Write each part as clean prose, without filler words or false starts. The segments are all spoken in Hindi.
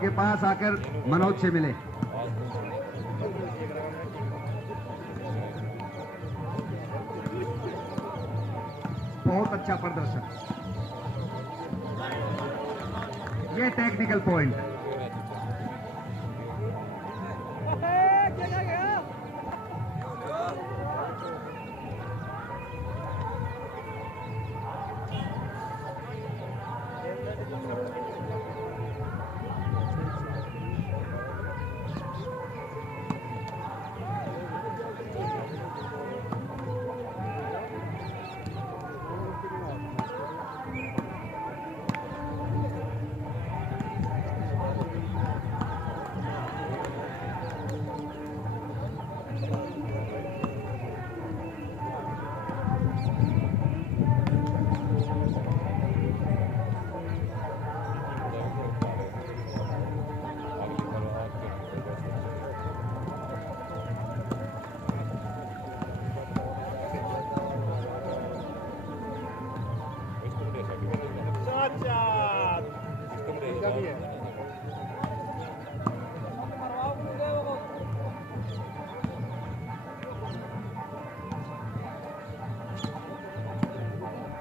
के पास आकर मनोज से मिले। बहुत अच्छा प्रदर्शन, ये टेक्निकल पॉइंट।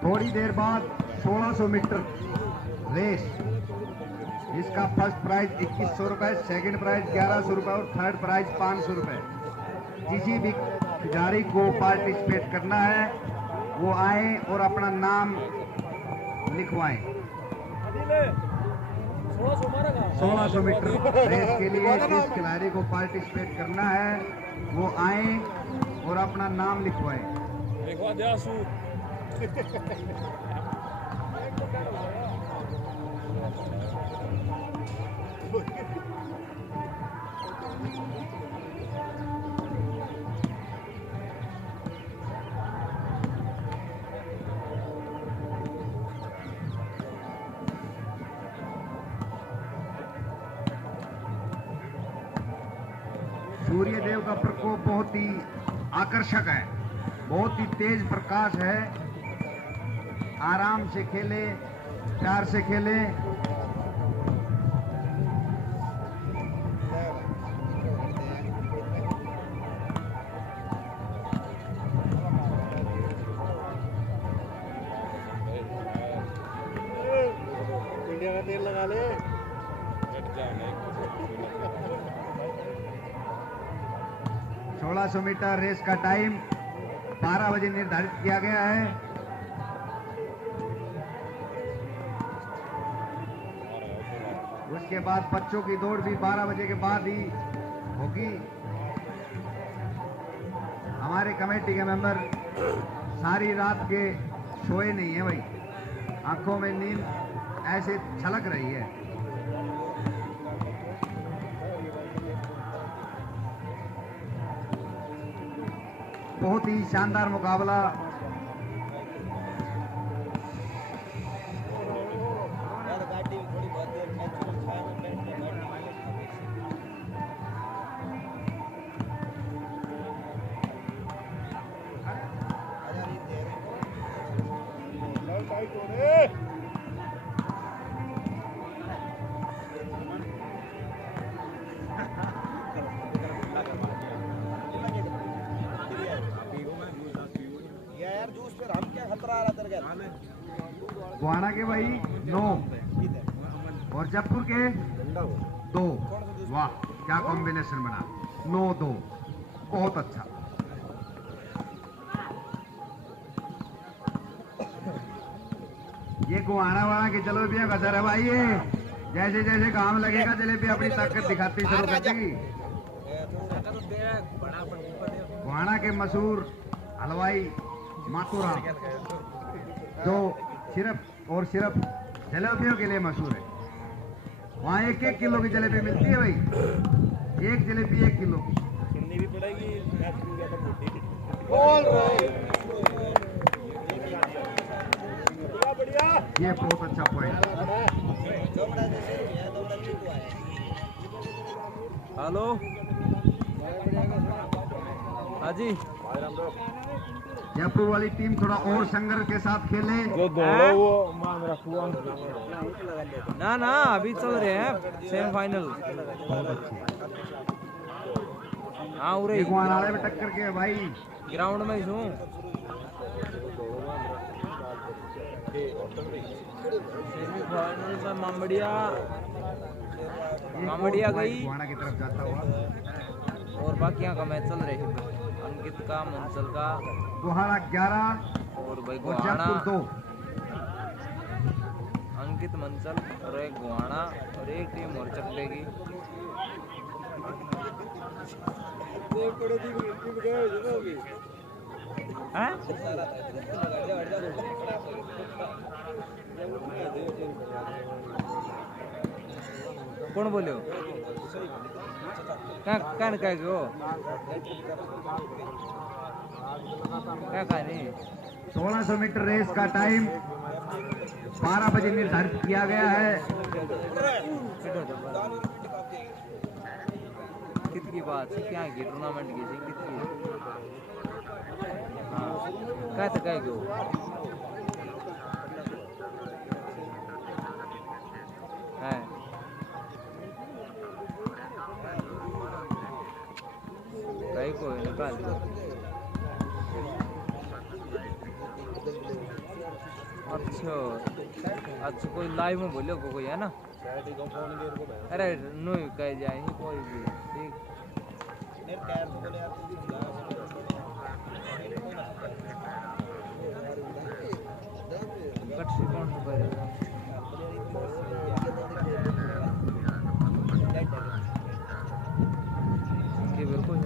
थोड़ी देर बाद 1600 मीटर रेस, इसका फर्स्ट प्राइज 2100 रुपए, सेकेंड प्राइज 1100 रुपए और थर्ड प्राइज 500 रुपए। किसी भी खिलाड़ी को पार्टिसिपेट करना है वो आए और अपना नाम लिखवाएं। 1600 मीटर रेस के लिए जिस खिलाड़ी को पार्टिसिपेट करना है वो आए और अपना नाम लिखवाएं। सूर्य देव का प्रकोप बहुत ही आकर्षक है, बहुत ही तेज प्रकाश है। आराम से खेले, प्यार से खेले। इंडिया का तेल लगा ले। 1600 मीटर रेस का टाइम 12 बजे निर्धारित किया गया है। उसके बाद बच्चों की दौड़ भी 12 बजे के बाद ही होगी। हमारे कमेटी के मेंबर सारी रात के सोए नहीं है भाई, आंखों में नींद ऐसे छलक रही है। बहुत ही शानदार मुकाबला। गुआना के भाई 9 और जयपुर के 2। वाह क्या कॉम्बिनेशन बना, 9-2, बहुत अच्छा। ये गुआना वाला की जलेबियां का सर है भाई, ये जैसे जैसे काम लगेगा जलेबी अपनी ताकत दिखाती शुरू कर देगी। गुआना के मशहूर हलवाई मातूरा जो सिर्फ और सिर्फ जलेबियों के लिए मशहूर है, वहाँ 1-1 किलो की जलेबी मिलती है भाई, एक जलेबी 1 किलो की। सुननी भी पड़ेगी। ये बहुत अच्छा पॉइंट। हेलो हाजी जयपुर वाली टीम थोड़ा और संघर्ष के साथ खेले। जो दौड़ो वो मान रखो। ना ना अभी चल रहे हैं सेमीफाइनल। बहुत अच्छे हाँ उरे एक वहाँ नाले में टक्कर के भाई ग्राउंड में ही हूँ। सेमीफाइनल में मामड़िया गई गुहाना की तरफ जाता हुआ और बाकियां का मैच चल रहे हैं। अंकित का मंसल का गुहाना 11 और भाई और गुहाना जयपुर 2। अंकित मंसल और एक गुहाना और एक टीम और चकलेगी। हैं? कौन बोले हो? क्या नहीं 1600 मीटर रेस का टाइम 12 बजे निर्धारित किया गया है। कितनी बात क्या की टूर्नामेंट की कितनी कैसे कह गो है कहीं को निकाल अच्छा अच्छा कोई लाइव में बोलो कोई है ना। अरे नो कह जाए कोई भी ठीक कट कौन सा करेगा बिल्कुल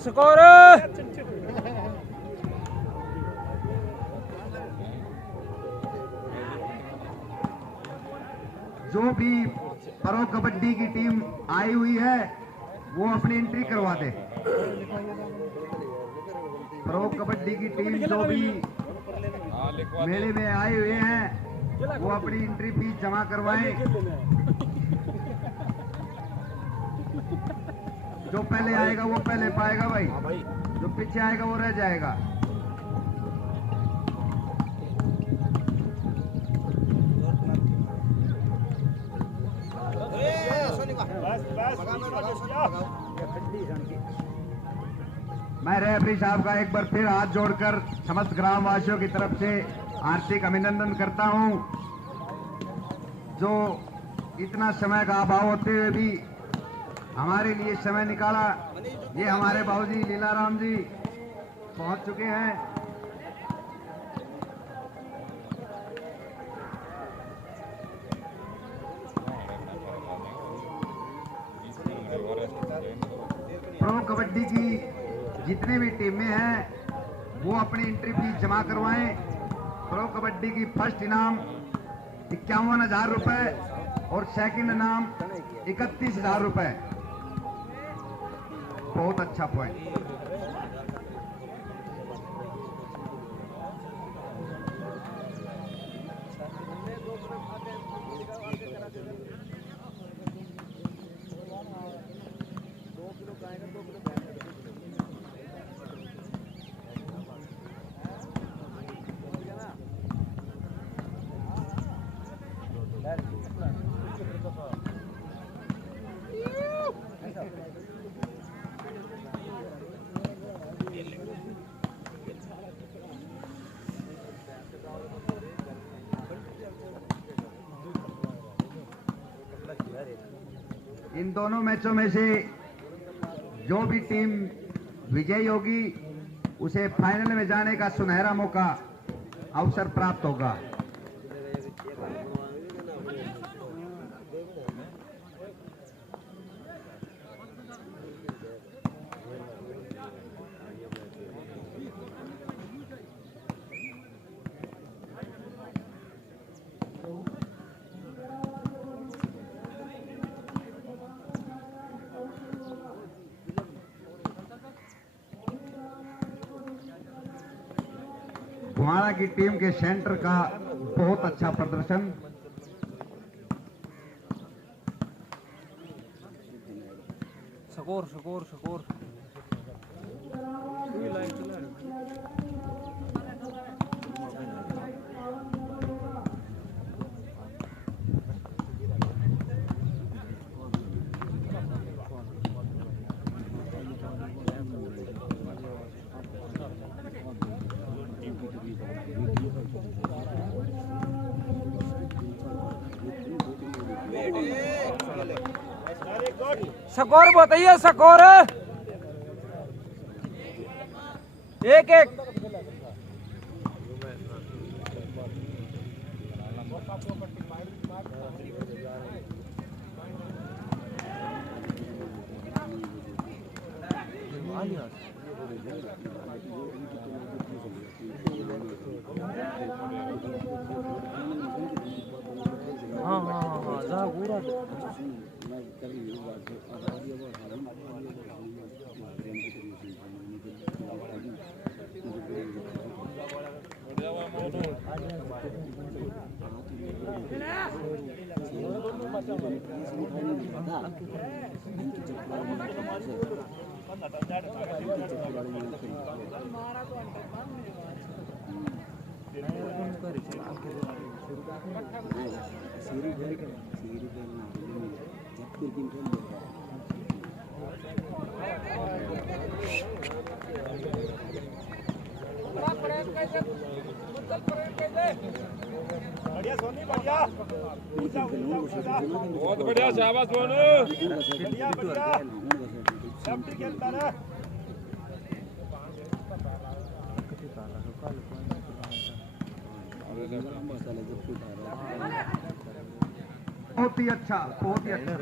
स्कोर जो भी प्रो कबड्डी की टीम आई हुई है वो अपनी एंट्री करवा दे। प्रो कबड्डी की टीम जो भी मेले में आए हुए हैं वो अपनी एंट्री फीस जमा करवाएं। जो पहले आएगा वो पहले पाएगा भाई, जो पीछे आएगा वो रह जाएगा। मैं रेफरी साहब का एक बार फिर हाथ जोड़कर समस्त ग्रामवासियों की तरफ से हार्दिक अभिनंदन करता हूं, जो इतना समय का अभाव होते हुए भी हमारे लिए समय निकाला। ये हमारे बाबूजी लीलाराम जी पहुंच चुके हैं। प्रो कबड्डी की जितने भी टीमें हैं वो अपनी एंट्री फीस जमा करवाएं। प्रो कबड्डी की फर्स्ट इनाम 51,000 रुपए और सेकंड इनाम 31,000 रुपए। बहुत अच्छा पॉइंट। इन दोनों मैचों में से जो भी टीम विजयी होगी उसे फाइनल में जाने का सुनहरा मौका अवसर प्राप्त होगा। गुहाना की टीम के सेंटर का बहुत अच्छा प्रदर्शन। स्कोर स्कोर स्कोर स्कोर बताइए स्कोर 1-1। हाँ हाँ हाँ हाँ जा पूरा बहुत बढ़िया शाबाश सोनू बहुत ही अच्छा, बहुत ही अच्छा।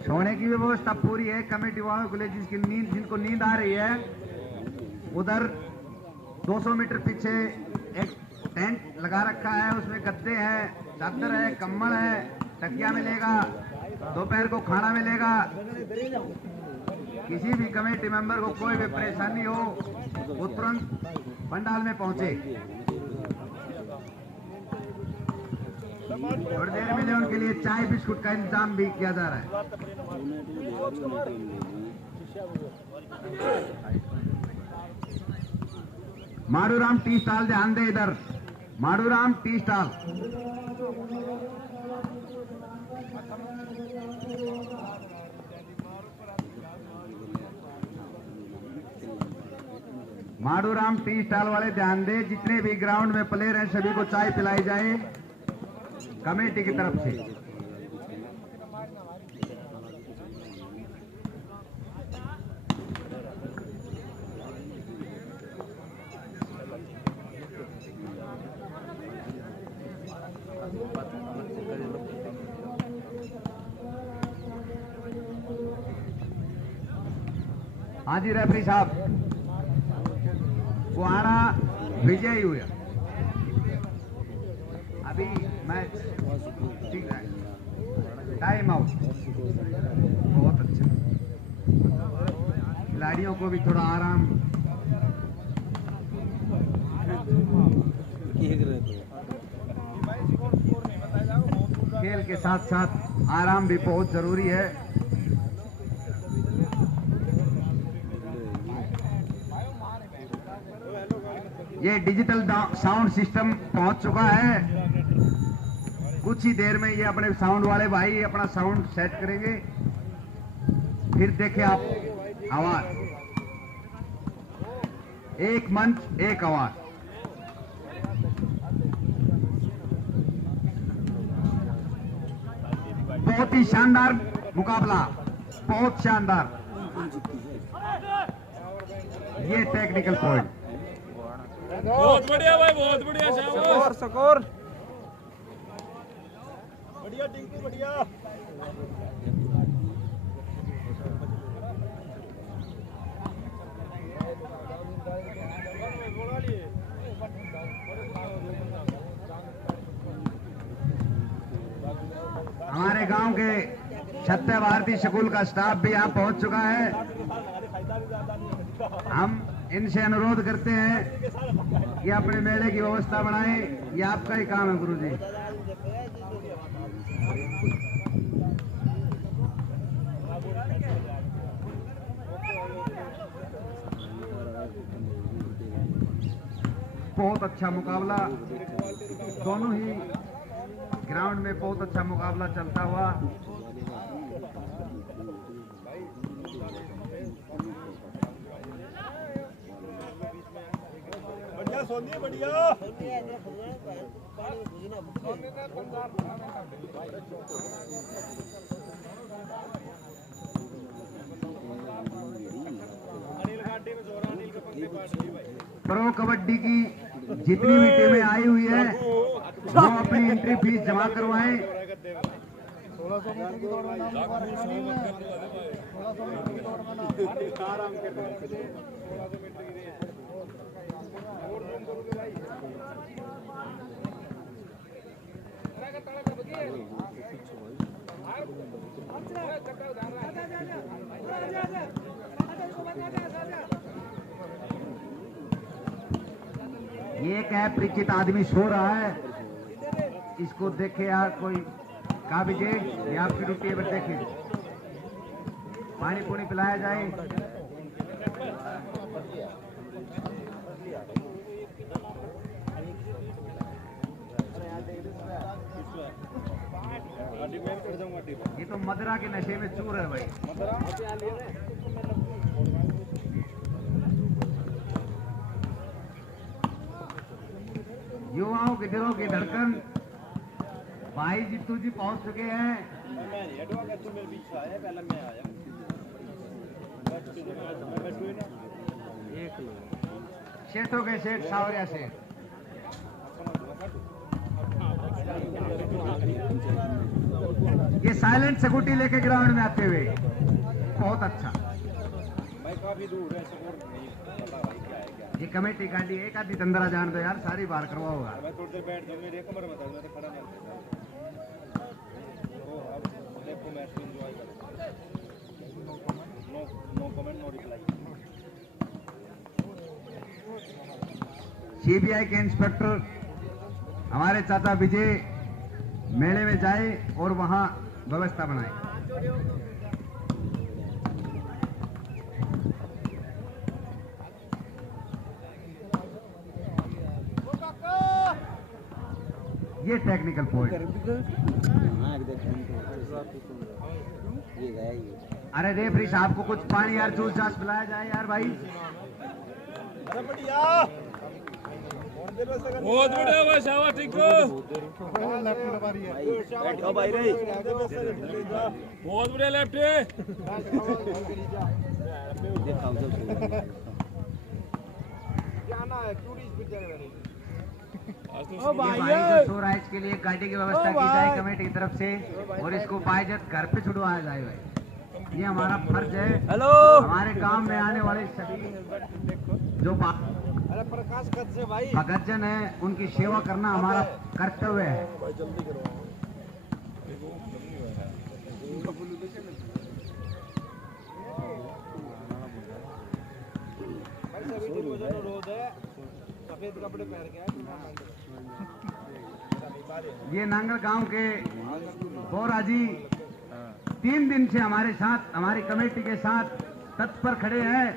सोने की व्यवस्था पूरी है कमेटी वालों के लिए। जिनको नींद आ रही है उधर 200 मीटर पीछे एक टेंट लगा रखा है, उसमें गद्दे हैं, चादर है, कम्बल है, तकिया मिलेगा, दोपहर को खाना मिलेगा। किसी भी कमेटी मेंबर को कोई भी परेशानी हो वो तुरंत पंडाल में पहुंचे। थोड़ी देर में उनके लिए चाय बिस्कुट का इंतजाम भी किया जा रहा है। माडूराम टी स्टॉल, ध्यान दे इधर, Maduram tea stall. Maduram tea stall वाले ध्यान दे, जितने भी ग्राउंड में प्लेयर हैं सभी को चाय पिलाई जाए कमेटी की तरफ से। हाँ जी रेफरी साहब, कुहाड़ा विजयी हुआ। अभी मैच ठीक है, टाइम आउट। बहुत अच्छा, खिलाड़ियों को भी थोड़ा आराम। खेल के साथ साथ आराम भी बहुत जरूरी है। ये डिजिटल साउंड सिस्टम पहुंच चुका है। कुछ ही देर में ये अपने साउंड वाले भाई अपना साउंड सेट करेंगे। फिर देखें आप आवाज, एक मंच एक आवाज। बहुत ही शानदार मुकाबला बहुत शानदार। ये टेक्निकल पॉइंट। बहुत बढ़िया भाई, बहुत बढ़िया, शाबाश। स्कोर बढ़िया टिंकू, बढ़िया। हमारे गांव के सत्य भारती स्कूल का स्टाफ भी यहाँ पहुंच चुका है। हम इनसे अनुरोध करते हैं कि अपने मेले की व्यवस्था बनाएं। ये आपका ही काम है गुरुजी। बहुत अच्छा मुकाबला, दोनों ही ग्राउंड में बहुत अच्छा मुकाबला चलता हुआ। बढ़िया सोनी, बढ़िया। प्रो कबड्डी की जितनी भी टीमें आई हुई है वो अपनी एंट्री फीस जमा करवाएं। 1600 मीटर की दौड़ में नाम लिखवा रखा नहीं है। 1600 मीटर की दौड़ में नाम आराम के 1600 मीटर की रेस और रूम करोगे भाई। ये क्या है, परिचित आदमी सो रहा है, इसको देखे यार कोई का विजय। ये आपकी ड्यूटी है, देखे पानी पूनी पिलाया जाए। ये तो मदरा के नशे में चूर है भाई। युवाओं के दिलों की धड़कन भाई जित्तू जी पहुंच चुके हैं। सेठों के सेठ, सावरिया सेठ। ये साइलेंट स्कूटी लेके ग्राउंड में आते हुए बहुत अच्छा। काफी दूर है, ये कमेटी का लिए एक आधी तंदरा जान दो यार, सारी बार करवाओगा। मैं थोड़ी देर बैठ जाऊं, मेरे कमर में दर्द है, तो खड़ा नहीं। तो अब देखो मैच को एंजॉय करो। No comment, no reply. CBI के इंस्पेक्टर हमारे चाचा विजय मेले में जाए और वहां व्यवस्था बनाए। ये टेक्निकल पॉइंट। अरे रेफरी साहब को कुछ पानी यार, जूस जास पिलाया जाए यार भाई। अरे बढ़िया, बहुत बढ़िया भाई, शाबाश टिंकू। बहुत बढ़िया लेफ्ट। क्या ना है, ये भाई जो सो रहा है, इसके लिए गाड़ी की व्यवस्था की जाए कमेटी की तरफ से, और इसको बाइज्जत घर पे छुड़वाया जाए भाई। ये हमारा फर्ज है। हेलो, हमारे काम में आने वाले सभी जो प्रकाश गज से भाई भगतजन है, उनकी सेवा करना हमारा कर्तव्य है। जल्दी करो। सफेद कपड़े पहन के ये नांगल गांव के बोरा जी 3 दिन से हमारे साथ, हमारी कमेटी के साथ तत्पर खड़े हैं।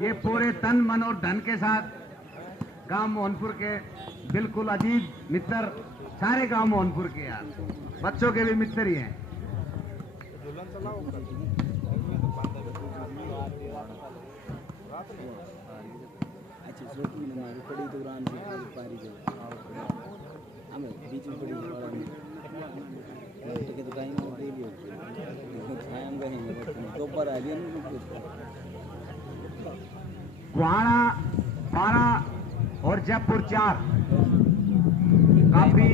ये पूरे तन मन और धन के साथ गांव मोहनपुर के बिल्कुल अजीब मित्र, सारे गांव मोहनपुर के यार, बच्चों के भी मित्र ही हैं। गुहाना 12 और जयपुर 4। काफी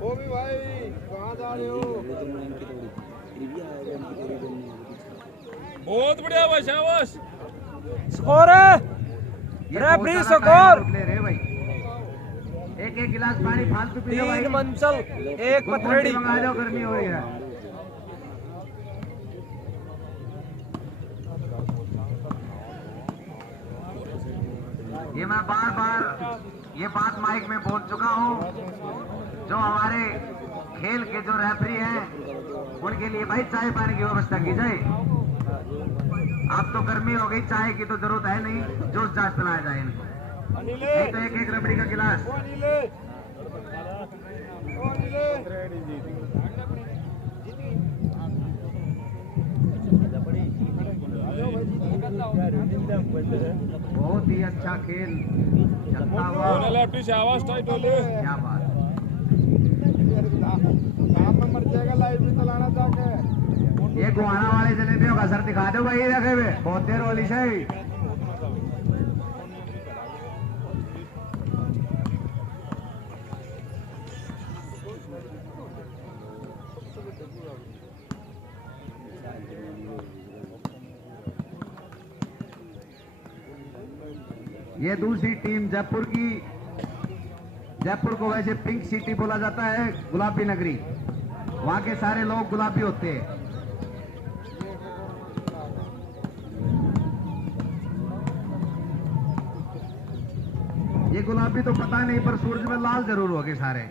वो भी भाई कहाँ जा रहे हो? बहुत बढ़िया भाई, शाबाश। स्कोर है ये रेफरी बहुत ज्यादा स्कोर टाइम ले रहे भाई। एक गिलास पानी फालतू पी लो भाई। 3 मंचल 1 पथरेड़ी। मंगा दो, गर्मी हो रही है। ये मैं बार बार ये बात माइक में बोल चुका हूँ, जो हमारे खेल के जो रेफरी हैं उनके लिए भाई चाय पानी की व्यवस्था की जाए। अब तो गर्मी हो गई, चाय की तो जरूरत है नहीं, जूस जास पिलाया जाए इनको। नहीं तो एक रबड़ी का गिलास। बहुत ही अच्छा खेल चलता हुआ। लेफ्टी शाबाश, टाइट होले। क्या बात। काम में मर जाएगा, लाइव भी चलाना जाके। ये गुहाना वाले जलेबियों का सर दिखा दो भाई, रखे हुए बहुत देर वाली शाही। ये दूसरी टीम जयपुर की। जयपुर को वैसे पिंक सिटी बोला जाता है, गुलाबी नगरी। वहां के सारे लोग गुलाबी होते हैं। ये गुलाबी तो पता नहीं, पर सूरज में लाल जरूर होंगे सारे।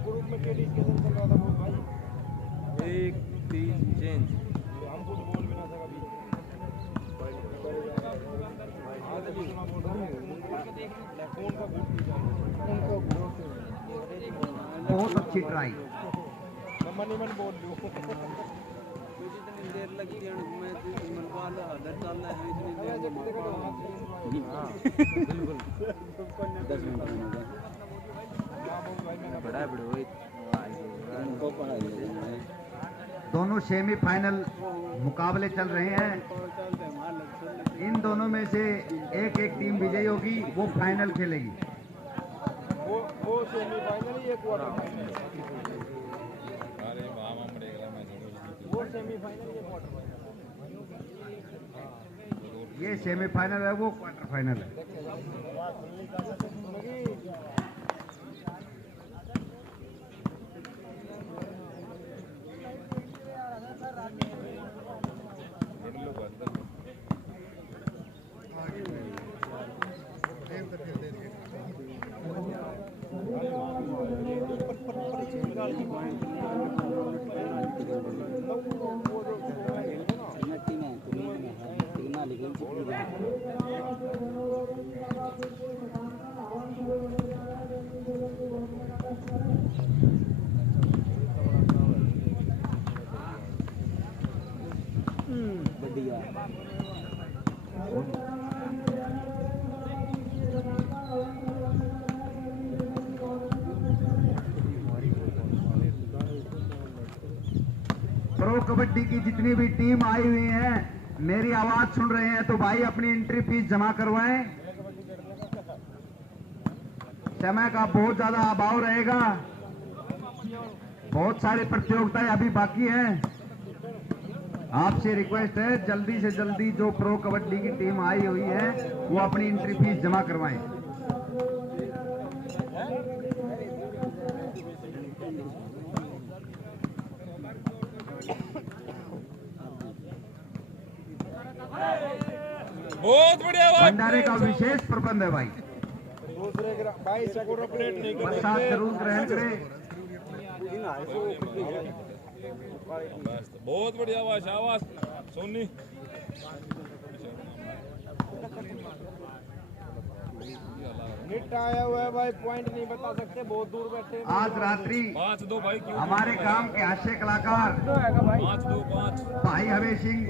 ग्रुप में क्या डिस्कशन चल रहा था वो भाई? 1-3 चेंज। हमको तो बोल भी ना था कभी। बहुत अच्छी ट्राई। मन ही मन बोल लूँ। इतनी देर लगती है मैं मन को आदत डालना है इतनी देर बिल्कुल 10 मिनट में बड़ा बड़ो उनको पढ़ा दिया दोनों सेमीफाइनल मुकाबले चल रहे हैं। इन दोनों में से एक टीम विजयी होगी, वो फाइनल खेलेगी। वो सेमीफाइनल ही, एक क्वार्टर फाइनल। अरे बाबा मरेगा मैं छोड़ो। वो सेमीफाइनल, ये क्वार्टर फाइनल। ये सेमीफाइनल है, वो क्वार्टर फाइनल है। प्रो कबड्डी की जितनी भी टीम आई हुई है, मेरी आवाज सुन रहे हैं तो भाई अपनी एंट्री फीस जमा करवाएं। समय का बहुत ज्यादा अभाव रहेगा, बहुत सारी प्रतियोगिताएं अभी बाकी हैं। आपसे रिक्वेस्ट है जल्दी से जल्दी जो प्रो कबड्डी की टीम आई हुई है वो अपनी एंट्री फीस जमा करवाएं। बहुत बढ़िया बात। भंडारे का विशेष प्रबंध है भाई। ब्रेक भाई स्कोर अपडेट नहीं कर बरसात जरूर ग्रहण करें। बहुत बढ़िया आवाज आवाज सोनी नेट आया हुआ है भाई पॉइंट नहीं बता सकते बहुत दूर बैठे आज रात्रि 5-2 भाई क्यों हमारे काम के हास्य कलाकार 5-2-5 भाई हवे सिंह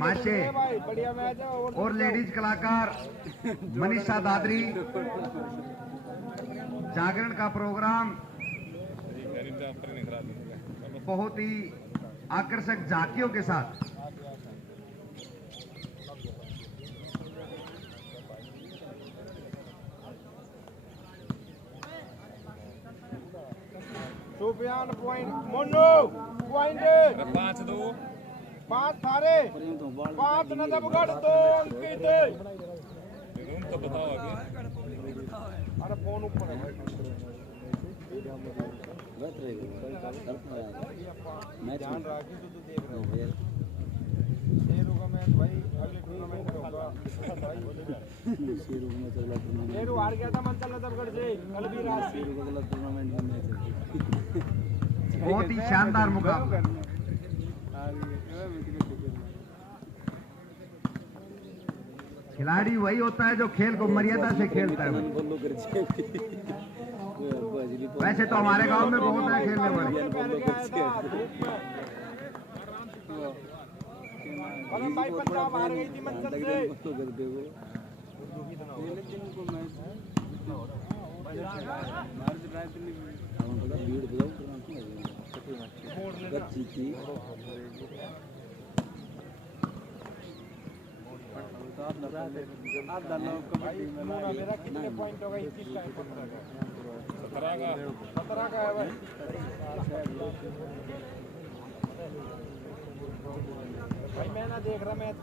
माचे भाई बढ़िया मैच है और लेडीज कलाकार मनीषा दादरी जागरण का प्रोग्राम बहुत ही आकर्षक झांकियों के साथ सुफियान पॉइंट मोनो पॉइंट 5-2 5 थारे 5 नजफगढ़ 2 अंकित रूम तो बताओ आगे अरे फोन ऊपर है ध्यान रखी तो तू देख रहा है शेरू का मैच भाई अगले टूर्नामेंट में होगा शेरू हार गया था मंचल नजफगढ़ से कल भी रात शेरू का गलत टूर्नामेंट में मैच बहुत ही शानदार मुकाबला। खिलाड़ी वही होता है जो खेल को मर्यादा से खेलता है। वैसे तो हमारे गांव में बहुत है खेलने वाले। भाई पंजाब हार गई थी मंचल से मेरा कितने पॉइंट होगा 21 का 17 का है भाई भाई मैं ना देख रहा मैच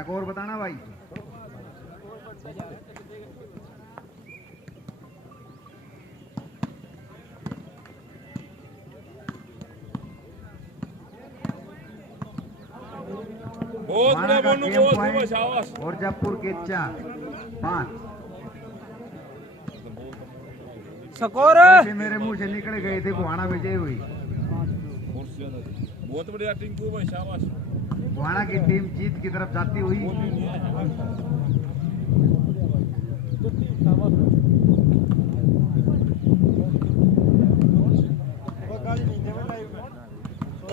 स्कोर बताना भाई। बहुत बढ़िया मोनू बहुत शाबाश और जयपुर के 4-5 स्कोर मेरे मुंह से निकल गए थे गुहाना विजय हुई। बहुत बढ़िया टिंकू भाई शाबाश गुहाना की टीम जीत की तरफ जाती हुई।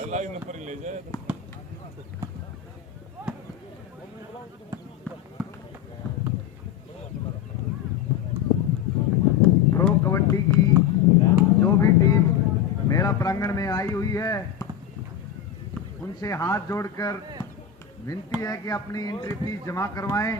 लाइव नंबर ले जाए प्रो कबड्डी की जो भी टीम मेला प्रांगण में आई हुई है उनसे हाथ जोड़कर विनती है कि अपनी एंट्री फीस जमा करवाएं।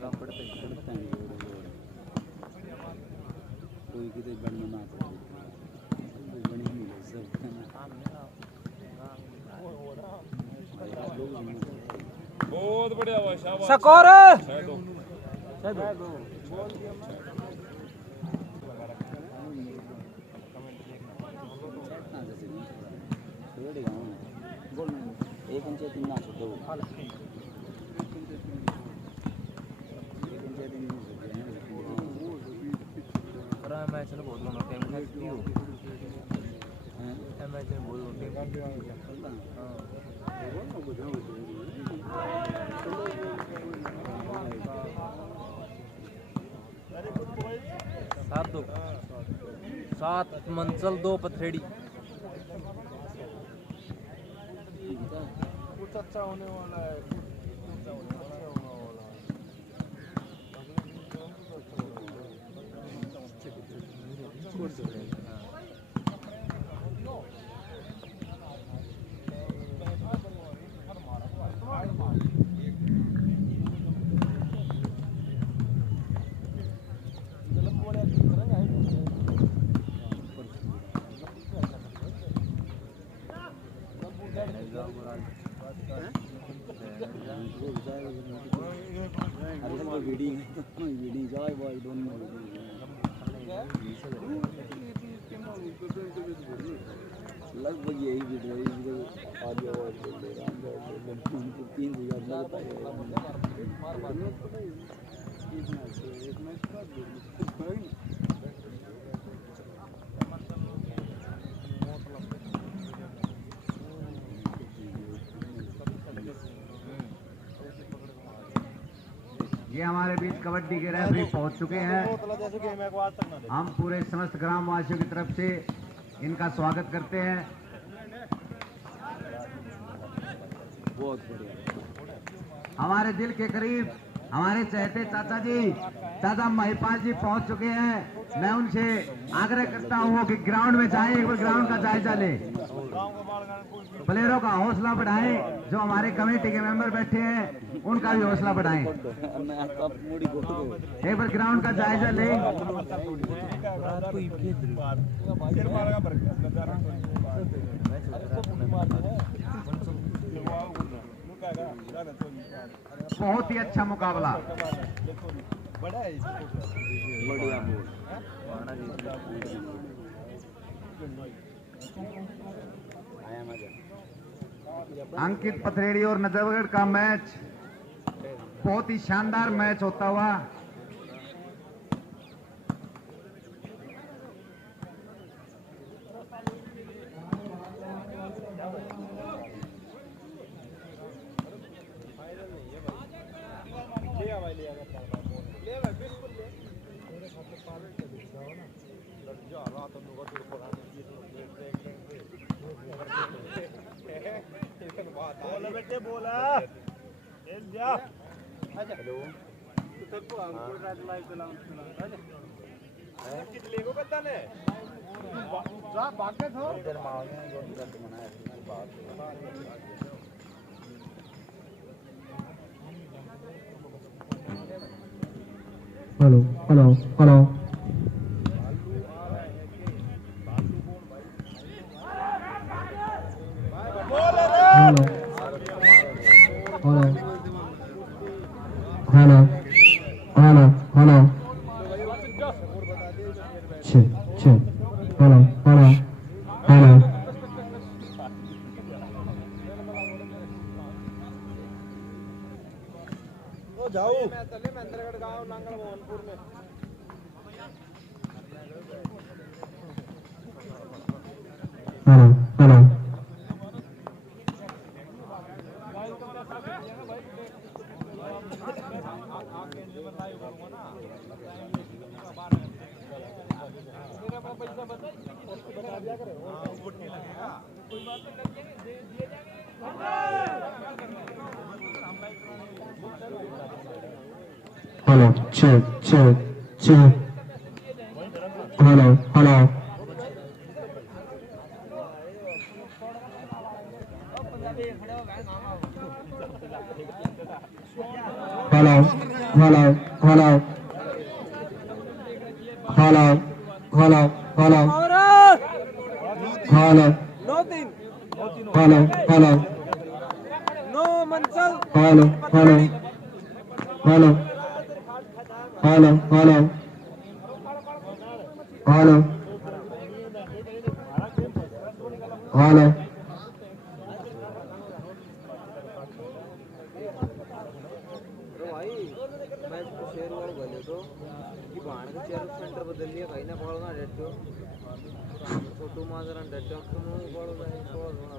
पड़ता है कोई कितने बनना ना बनी नहीं सब बहुत बढ़िया हुआ शाबाश स्कोर एक पंचायत ना दो मैच में बहुत लोग टाइम लगती हो मैच में बहुत लोग सात मंचल 2 पथरेड़ी कुछ अच्छा होने वाला है लगभग यही वीडियो ऑडियो उनको 3000 लगता है ये हमारे बीच कबड्डी के रेफरी पहुंच चुके हैं। हम पूरे समस्त ग्रामवासियों की तरफ से इनका स्वागत करते हैं। बहुत बढ़िया हमारे दिल के करीब हमारे चहेते चाचा जी चाचा महिपाल जी पहुंच चुके हैं। मैं उनसे आग्रह करता हूं कि ग्राउंड में जाएं, एक बार ग्राउंड का जायजा लें, प्लेयरों का हौसला बढ़ाएं। जो हमारे कमेटी के मेंबर बैठे हैं उनका भी हौसला बढ़ाएं। एक बार ग्राउंड का जायजा लें। बहुत ही अच्छा मुकाबला। बढ़िया बोल आया मजा अंकित पथरेड़ी और नजरगढ़ का मैच बहुत ही शानदार मैच होता हुआ hello hello hello hello hello hello hello hello hello जाओ मैं चले महेंद्रगढ़ गांव नांगल मोहनपुर में hello hello hello check check check hello hello hello hello hello hello hello hello और हेलो 9-3 हेलो हेलो 9 मंसल hello hello hello hello hello hello hello तो भाई मैं शेयर वाला बोले तो कि बाहर का चेयर सेंटर बदल लिया कहीं ना पड़ोगा डेटो छोटू माजरा डेटो तुम पड़ोगा थोड़ा थोड़ा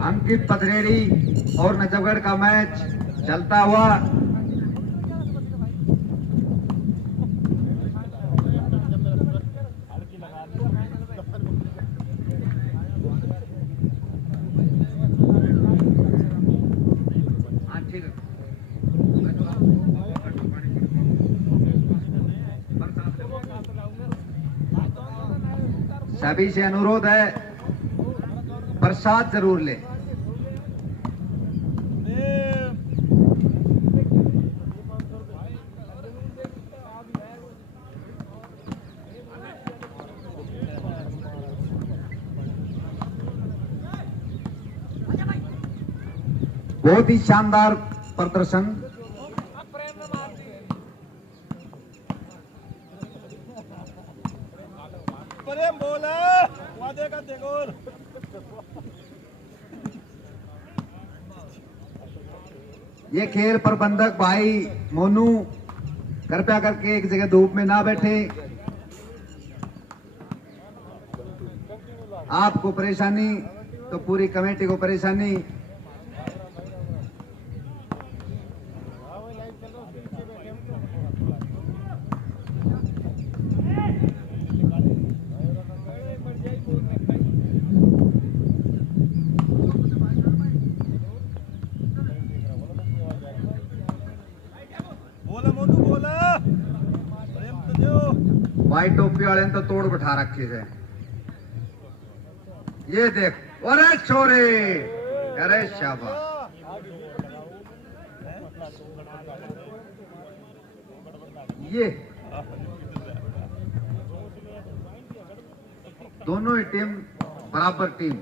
अंकित पथरेड़ी और नजफगढ़ का मैच चलता हुआ हाँ, ठीक है। सभी से अनुरोध है प्रसाद जरूर ले। बहुत ही शानदार प्रदर्शन। प्रेम बोला वादे का देखो ये खेल प्रबंधक भाई मोनू कृपया करके एक जगह धूप में ना बैठे। आपको परेशानी तो पूरी कमेटी को परेशानी। बोला मोनू बोला प्रेम तो दो भाई टोपी वाले ने तो तोड़ बैठा रखे है। ये देख, अरे छोरे, अरे शाबाश। ये दोनों ही टीम बराबर टीम।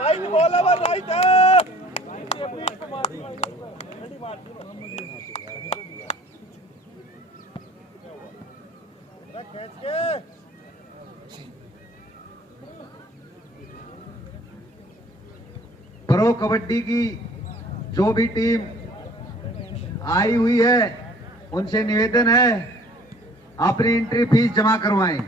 राइट बोला वो राइट कैच के प्रो कबड्डी की जो भी टीम आई हुई है उनसे निवेदन है अपनी एंट्री फीस जमा करवाएं।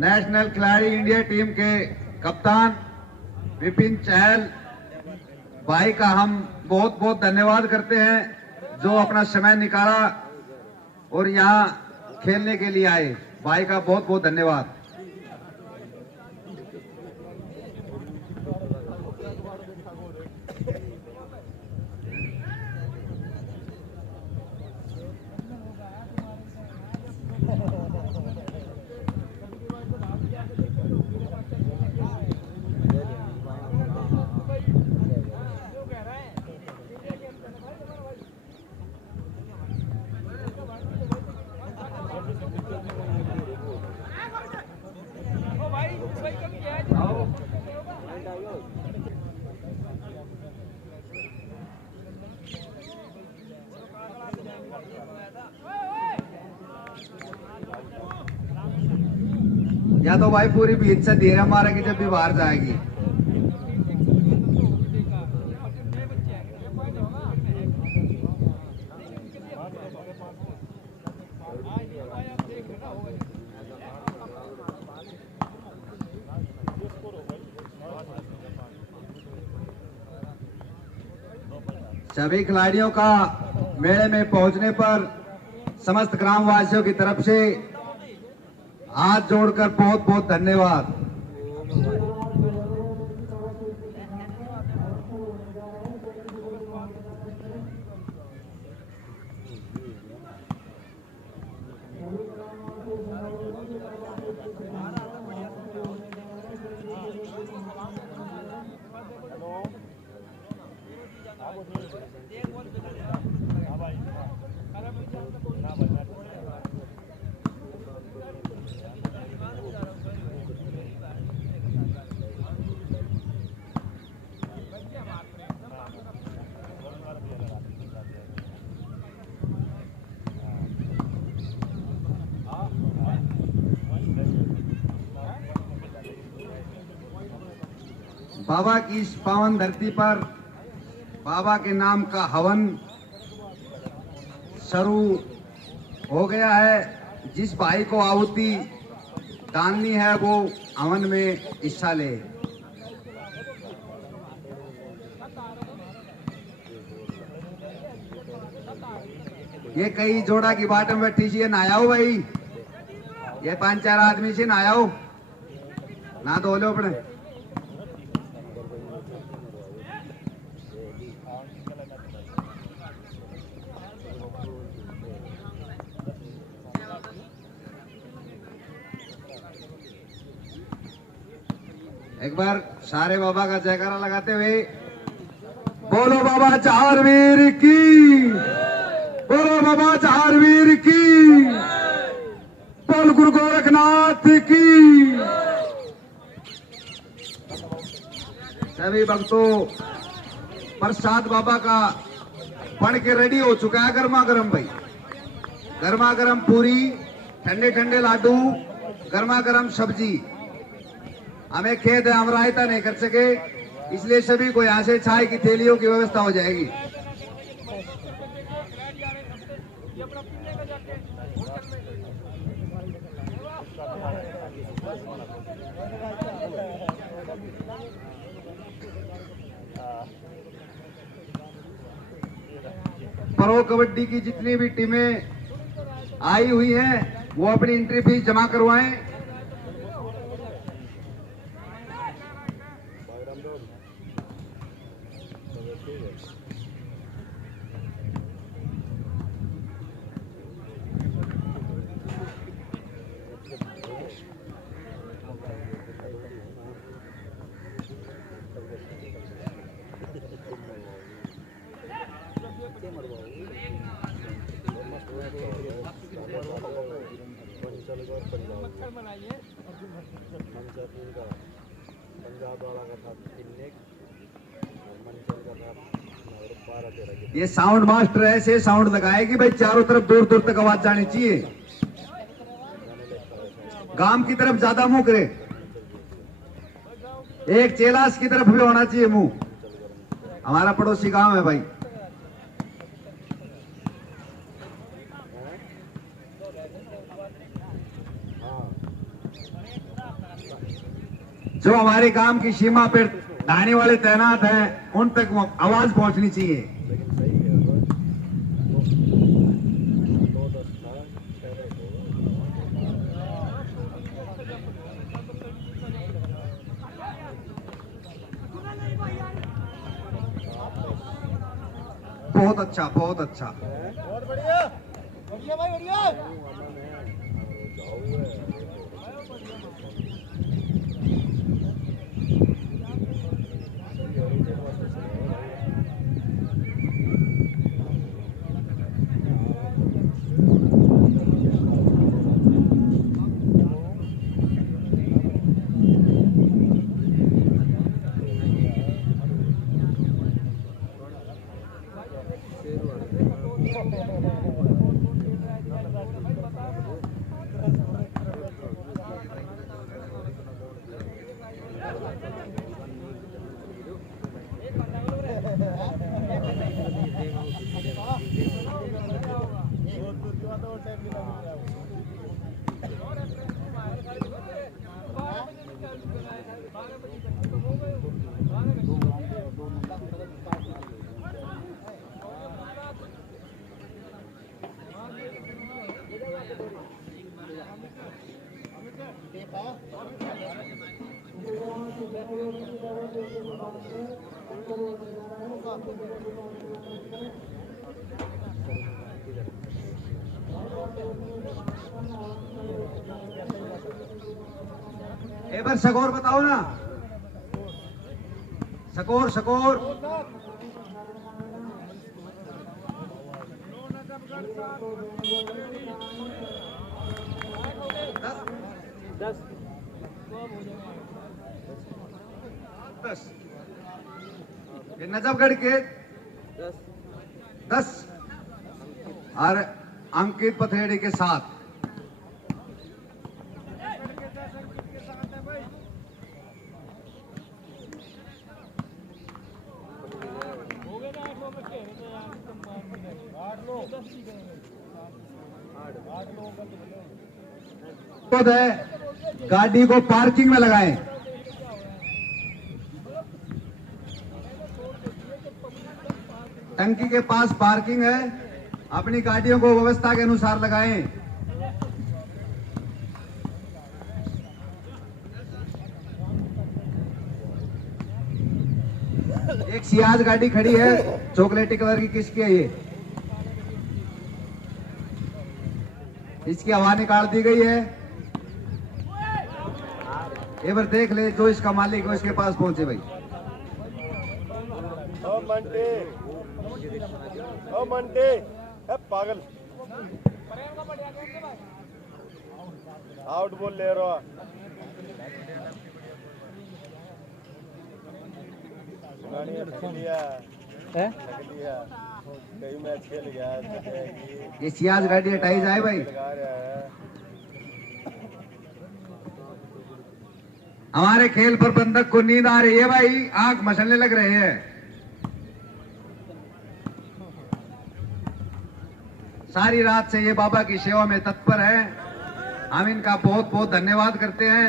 नेशनल खिलाड़ी इंडिया टीम के कप्तान विपिन चहल भाई का हम बहुत बहुत धन्यवाद करते हैं जो अपना समय निकाला और यहाँ खेलने के लिए आए। भाई का बहुत बहुत धन्यवाद। या तो भाई पूरी भीड़ से धीरे मारेगी जब भी बाहर जाएगी। सभी खिलाड़ियों का मेले में पहुंचने पर समस्त ग्रामवासियों की तरफ से हाथ जोड़कर बहुत बहुत धन्यवाद। बाबा की इस पावन धरती पर बाबा के नाम का हवन शुरू हो गया है। जिस भाई को आहुति डालनी है वो हवन में हिस्सा ले। ये कई जोड़ा की बाट में बैठी सी नहाओ भाई, ये 5-4 आदमी से नहाओ ना धो लो अपने। एक बार सारे बाबा का जयकारा लगाते हुए बोलो बाबा चारवीर की, बोलो बाबा चारवीर की, बोल गुरु गोरखनाथ की। सभी भक्तों प्रसाद बाबा का बन के रेडी हो चुका है, गर्मा गर्म भाई, गर्मा गर्म पूरी, ठंडे ठंडे लाडू, गर्मा गर्म सब्जी। हमें खेद है हम रायता नहीं कर सके, इसलिए सभी को यहाँ से चाय की थैलियों की व्यवस्था हो जाएगी। प्रो कबड्डी की जितनी भी टीमें आई हुई हैं वो अपनी एंट्री फीस जमा करवाएं। ये साउंड मास्टर ऐसे साउंड लगाए कि भाई चारों तरफ दूर दूर तक आवाज जानी चाहिए, गांव की तरफ ज्यादा मुंह करे, एक चेलास की तरफ भी होना चाहिए मुंह। हमारा पड़ोसी गांव है भाई। जो हमारे गांव की सीमा पर थाने वाले तैनात हैं उन तक आवाज पहुंचनी चाहिए। बहुत अच्छा, बहुत अच्छा। बहुत बढ़िया, बढ़िया भाई, बढ़िया। एक बार स्कोर बताओ ना, स्कोर स्कोर। दस। ये नजफगढ़ के 10 और अंकित पथरेड़ी के 7। है गाड़ी को पार्किंग में लगाएं। टंकी के पास पार्किंग है, अपनी गाड़ियों को व्यवस्था के अनुसार लगाएं। एक सियाज गाड़ी खड़ी है चॉकलेटी कलर की, किसकी है ये? इसकी हवा निकाल दी गई है। एक बार देख ले, जो इसका मालिक हो इसके पास पहुंचे भाई। ओ मंटे है पागल, आउट बॉल ले रहा है, कई मैच खेल गया। ये सियाज गाड़ी हटाई जाए भाई। हमारे खेल प्रबंधक को नींद आ रही है भाई, आंख मसलने लग रहे हैं। सारी रात से ये बाबा की सेवा में तत्पर है। हम इनका बहुत बहुत धन्यवाद करते हैं,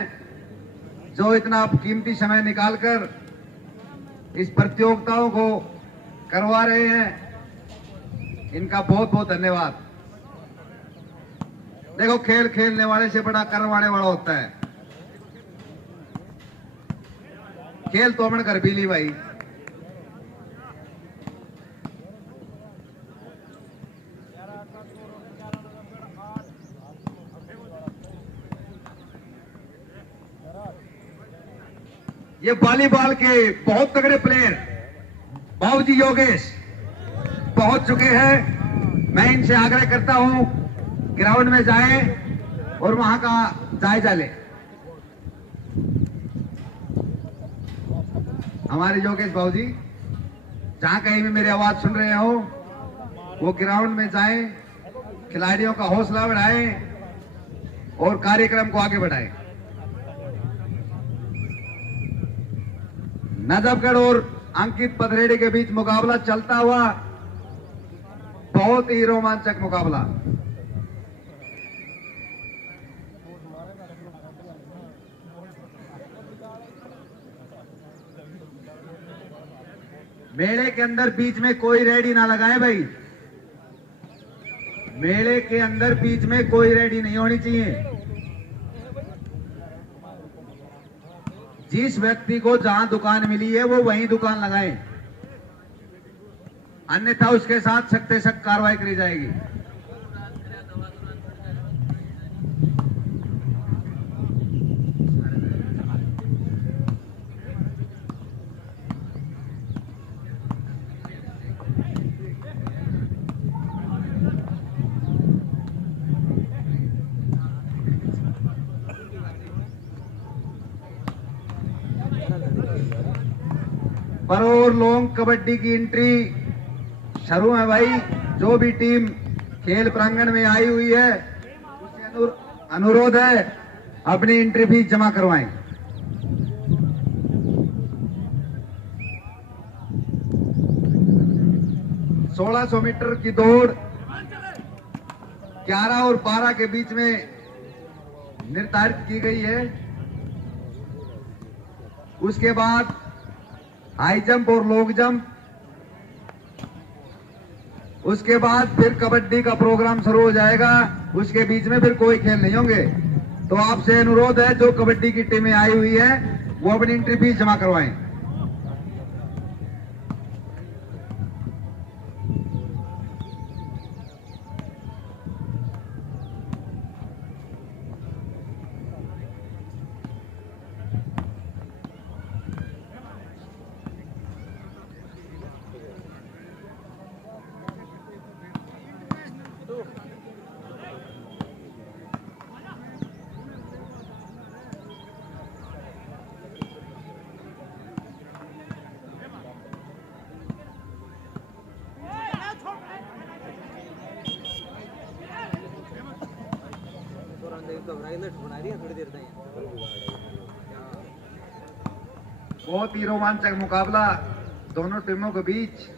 जो इतना कीमती समय निकालकर इस प्रतियोगिताओं को करवा रहे हैं। इनका बहुत बहुत धन्यवाद। देखो, खेल खेलने वाले से बड़ा करवाने वाला होता है। खेल तो हमने कर भी ली भाई। ये वॉलीबॉल के बहुत तगड़े प्लेयर बाबूजी योगेश पहुंच चुके हैं। मैं इनसे आग्रह करता हूं ग्राउंड में जाएं और वहां का जायजा लें। हमारे योगेश बाबूजी जहां कहीं भी मेरी आवाज सुन रहे हो, वो ग्राउंड में जाएं, खिलाड़ियों का हौसला बढ़ाएं और कार्यक्रम को आगे बढ़ाएं। नजफगढ़ और अंकित पथरेड़ी के बीच मुकाबला चलता हुआ, बहुत ही रोमांचक मुकाबला। मेले के अंदर बीच में कोई रेडी ना लगाए भाई। मेले के अंदर बीच में कोई रेडी नहीं होनी चाहिए। जिस व्यक्ति को जहां दुकान मिली है वो वहीं दुकान लगाए, अन्यथा उसके साथ सख्त से सख्त कार्रवाई करी जाएगी। परोर लोंग कबड्डी की एंट्री शुरू है भाई। जो भी टीम खेल प्रांगण में आई हुई है उससे अनुरोध है अपनी एंट्री फीस जमा करवाएं। 1600 मीटर की दौड़ 11 और 12 के बीच में निर्धारित की गई है। उसके बाद हाई जंप और लॉन्ग जंप, उसके बाद फिर कबड्डी का प्रोग्राम शुरू हो जाएगा। उसके बीच में फिर कोई खेल नहीं होंगे। तो आपसे अनुरोध है, जो कबड्डी की टीमें आई हुई है वो अपनी एंट्री फीस जमा करवाएं। बना रही है थोड़ी देर तक। बहुत ही रोमांचक मुकाबला दोनों टीमों के बीच।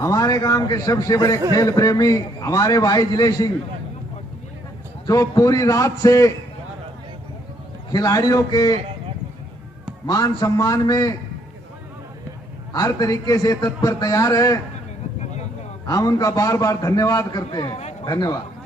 हमारे गांव के सबसे बड़े खेल प्रेमी हमारे भाई जिले सिंह, जो पूरी रात से खिलाड़ियों के मान सम्मान में हर तरीके से तत्पर तैयार है, हम उनका बार बार धन्यवाद करते हैं। धन्यवाद।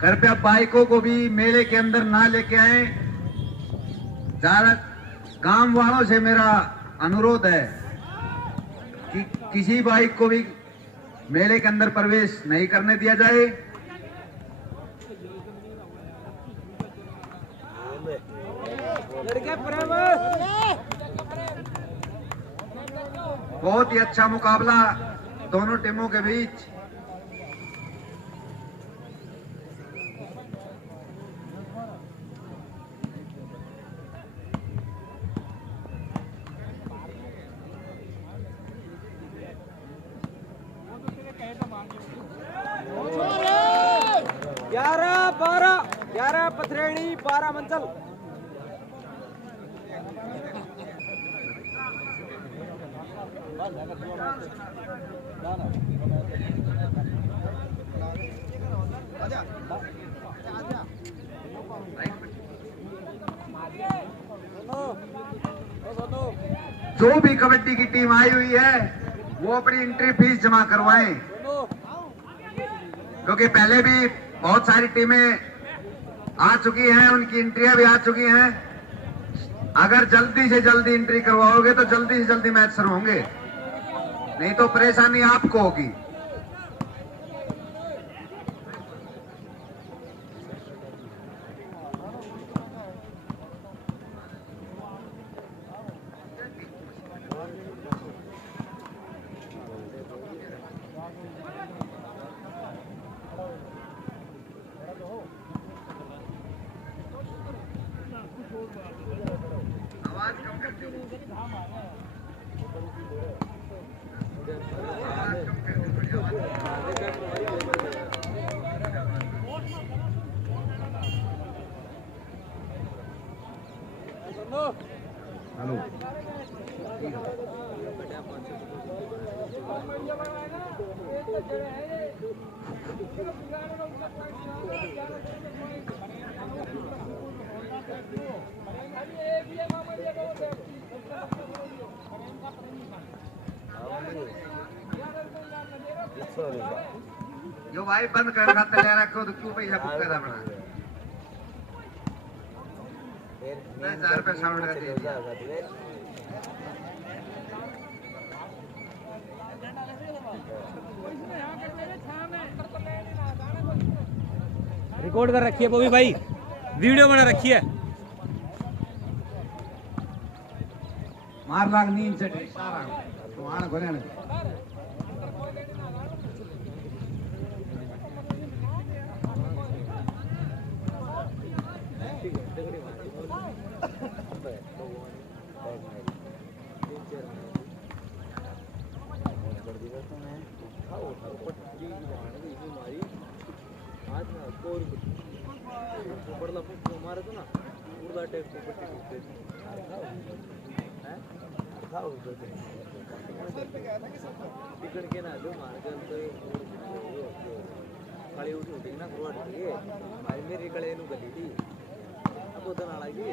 कृपया बाइकों को भी मेले के अंदर ना लेके आए। ज्यादा गांव वालों से मेरा अनुरोध है कि किसी बाइक को भी मेले के अंदर प्रवेश नहीं करने दिया जाए। बहुत ही अच्छा मुकाबला दोनों टीमों के बीच। ग्यारह पथरेड़ी 12 मंचल। जो भी कबड्डी की टीम आई हुई है वो अपनी एंट्री फीस जमा करवाएं, क्योंकि पहले भी बहुत सारी टीमें आ चुकी हैं, उनकी एंट्रियां भी आ चुकी हैं। अगर जल्दी से जल्दी एंट्री करवाओगे तो जल्दी से जल्दी मैच शुरू होंगे, नहीं तो परेशानी आपको होगी। आवाज कम कर दो। हेलो जो भाई बंद कर खाते ले रखो तो क्यों पैसा बुक कर अपना 10,000 रुपये साउंड कर दिया रिकॉर्ड कर रखी है बॉबी भाई, वीडियो बना रखी है। मार लाग नींद चढ़े सारा तो आना घरे ना मारे तो ना पूरा टेस्ट टिकट के ना जो मार के कड़ी उठी ना पूरा भाई मेरी कड़े गली थी अब उधर नालागी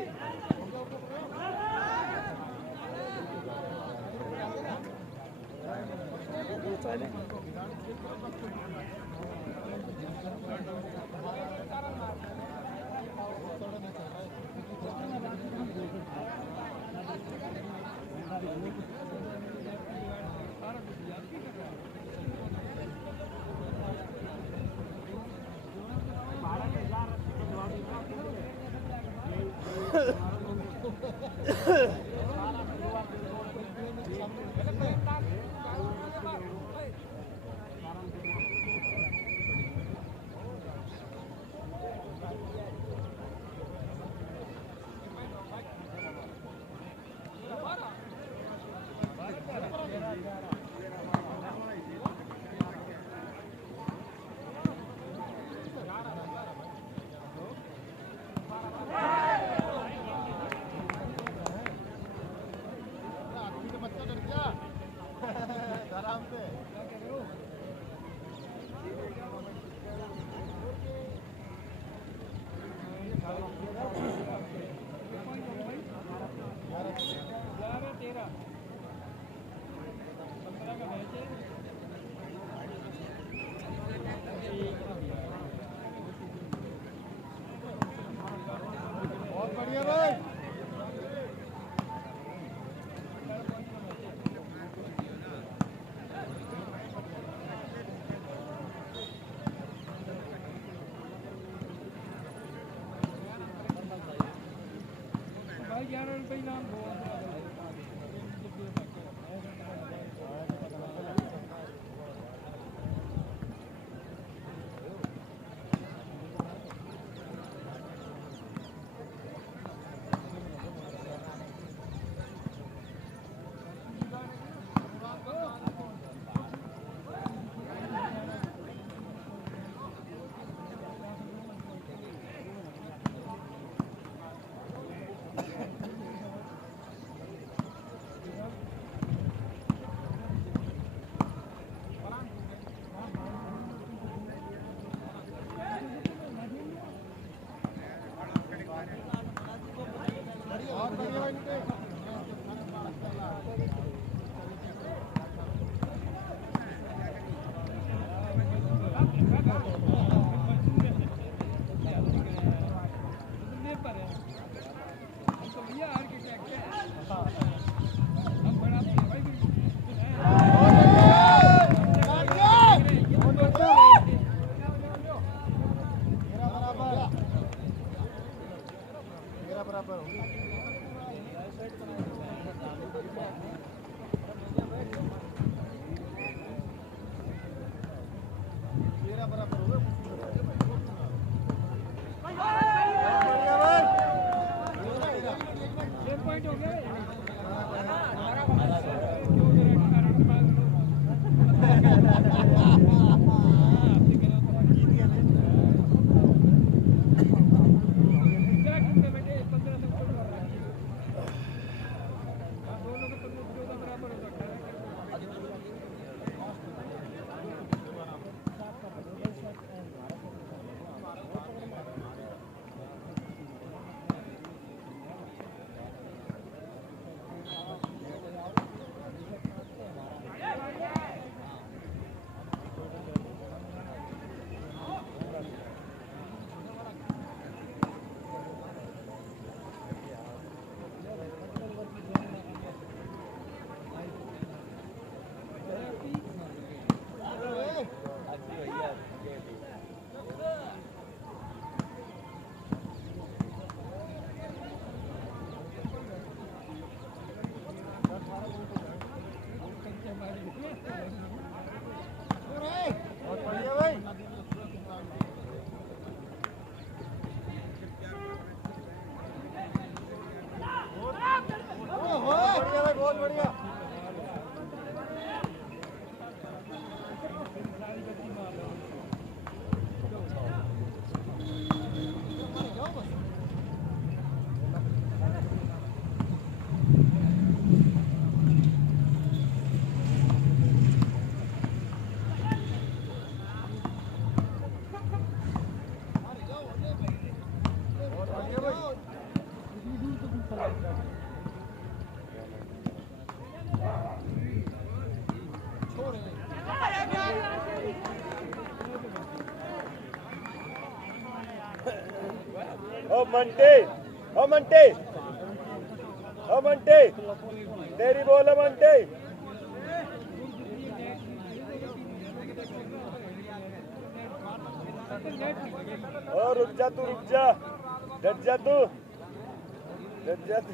बहुत बढ़िया। मंटे तेरी बोल है मंटे। और रुक जा तू, रुक जा, डट जा तू, डट जा तू।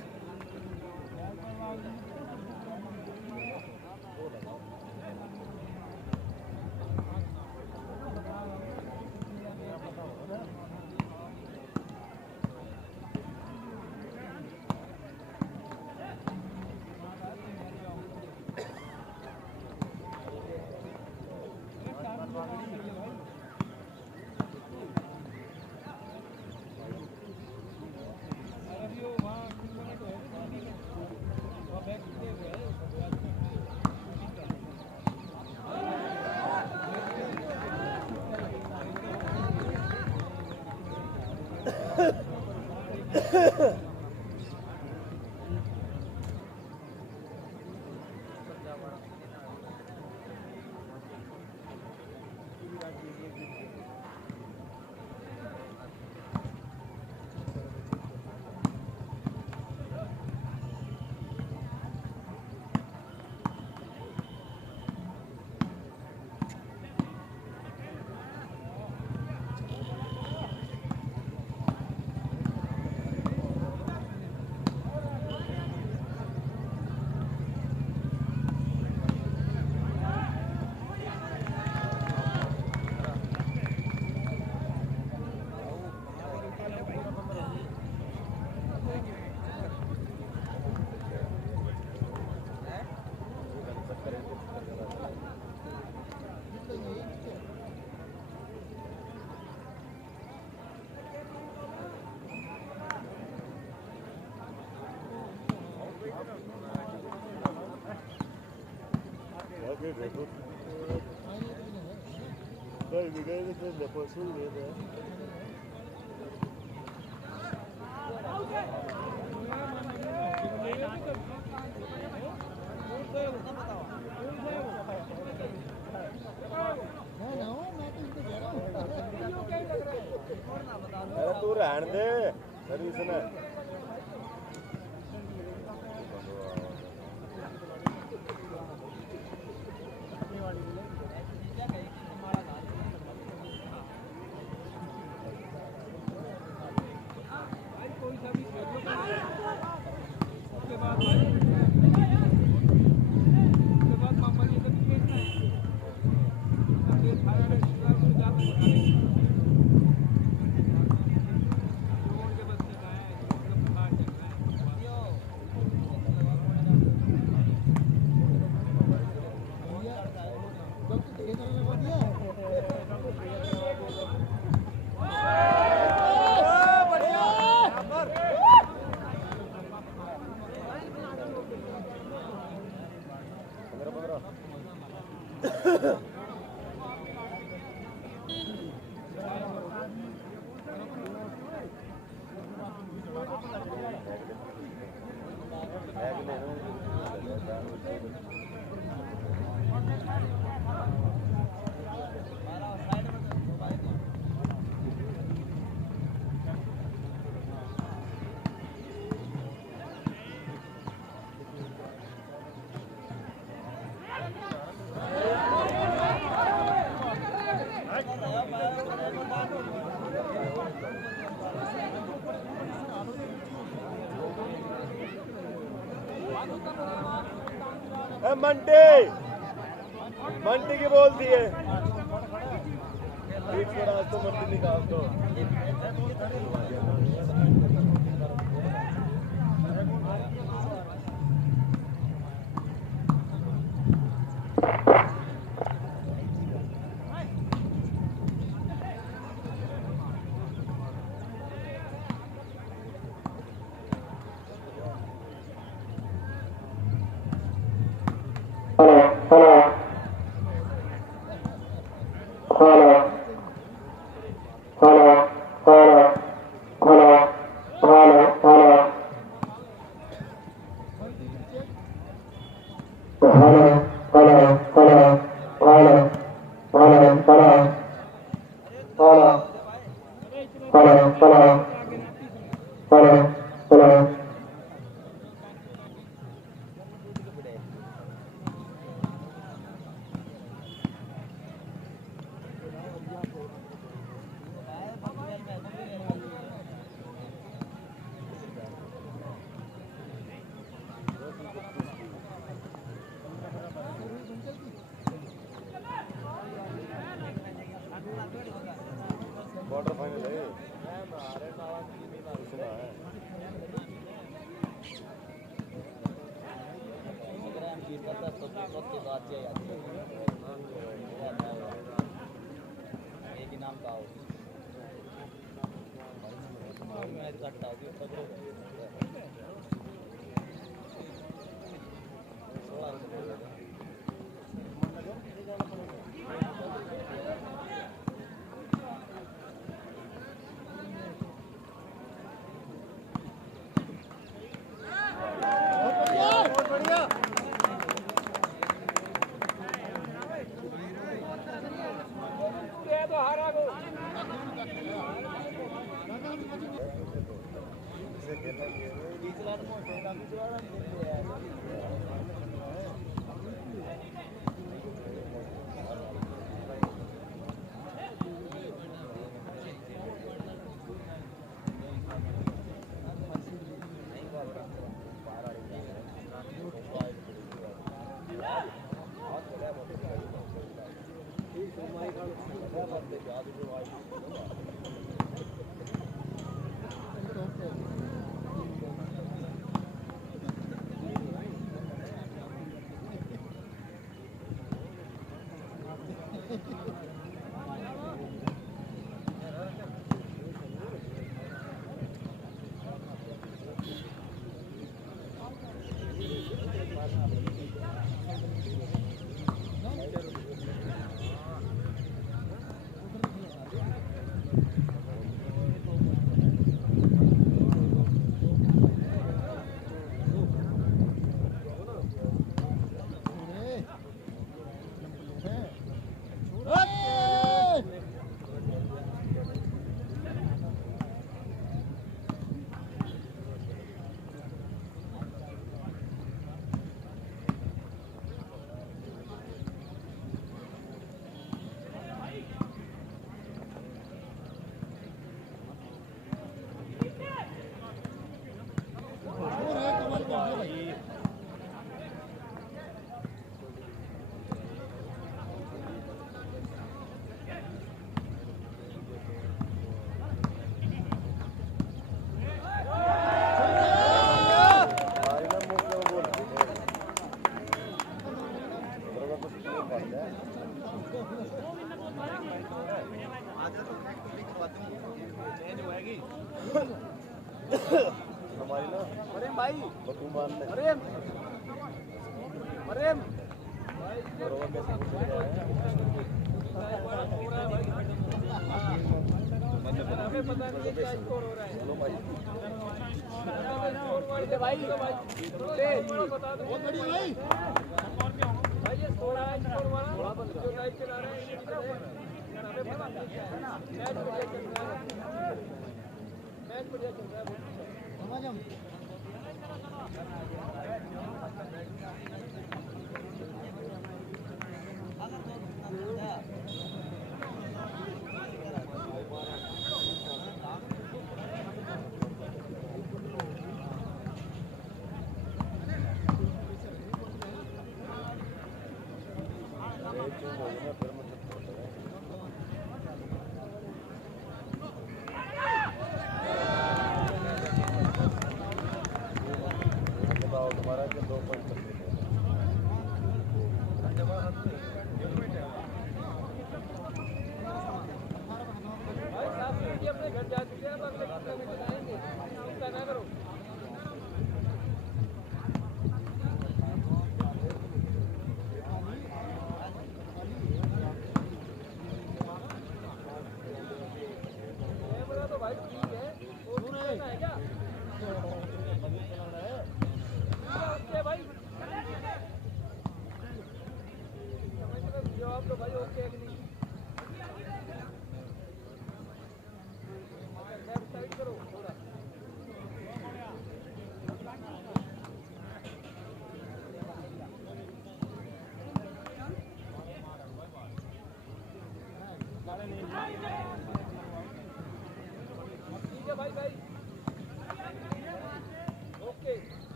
तू रहन दे सर्विस ने। मंटी मंटी की बोलती है बीच के रास्तों मंटी निकाल दो।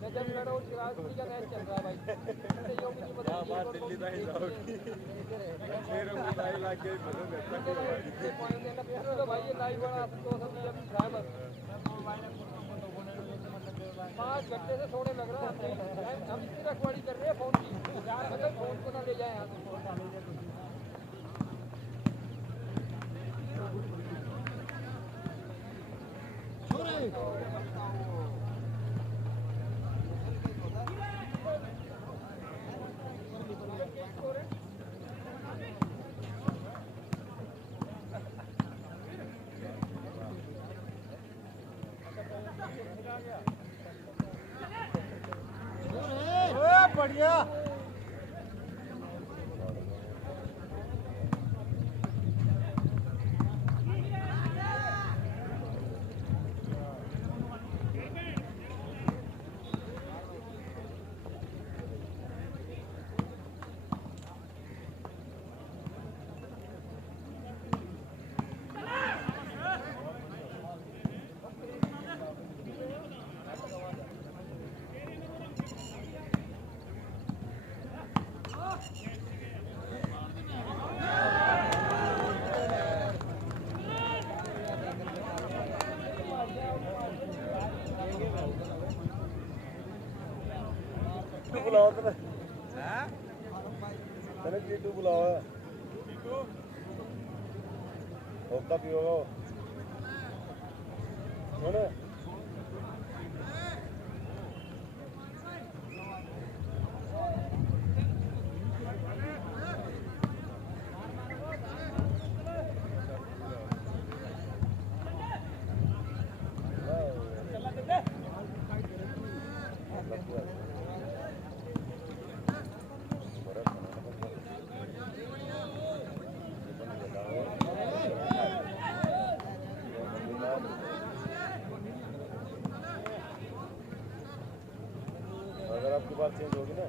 मैं जब लड़ा हूँ चिराग जी का मैच चल रहा है भाई। दिल्ली तक जाओगी शेरों की लाइन लाके भाई ये लाइव बना तो सब अभी ड्राइवर 5 घंटे से सोने लग रहा है हम इसकी रखवाड़ी कर रहे हैं फोन की यार फोन को ना ले जाए यहाँ बढ़िया बुलाओ तो तने टीटू बुलाओ होका पियोगा सुन अगर आपकी बात चेंज होगी ना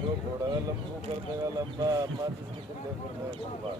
जो घोड़ा का लंबू कर देगा लंबा मत इसकी ले कर देगा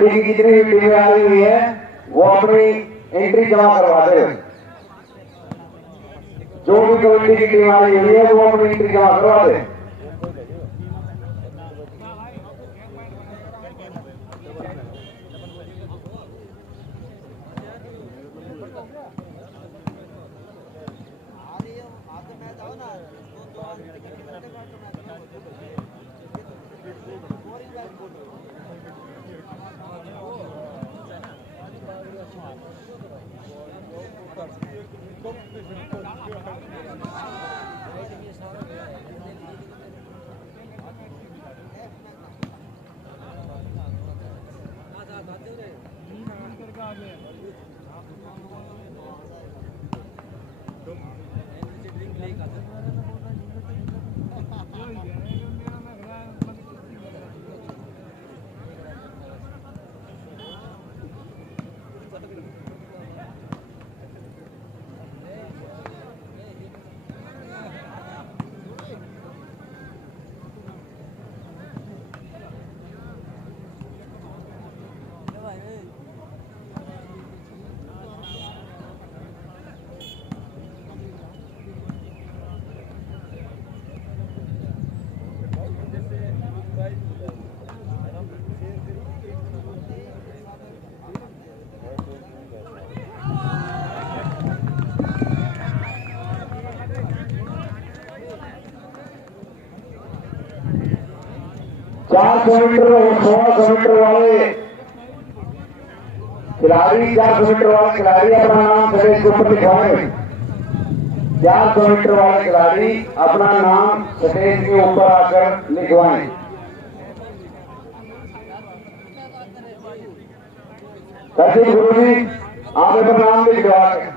टीम की जितनी भी टीमें आई हुई है वो अपनी एंट्री जमा करवा दे। जो भी कमेटी की टीम आई हुई है वो अपनी एंट्री जमा करवा दे। चार 400 मीटर और 1600 मीटर वाले खिलाड़ी 400 मीटर वाले खिलाड़ी अपना नाम स्टेज के ऊपर लिखवाएं। 400 मीटर वाले खिलाड़ी अपना नाम स्टेज के ऊपर आकर लिखवाएं। सचिव गुरु जी आप अपना नाम लिखवाएं।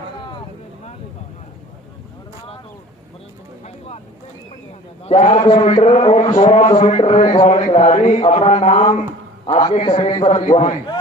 400 मीटर और 1600 मीटर रेस वाले खिलाड़ी अपना नाम आगे स्टेज पर लिखवाएं।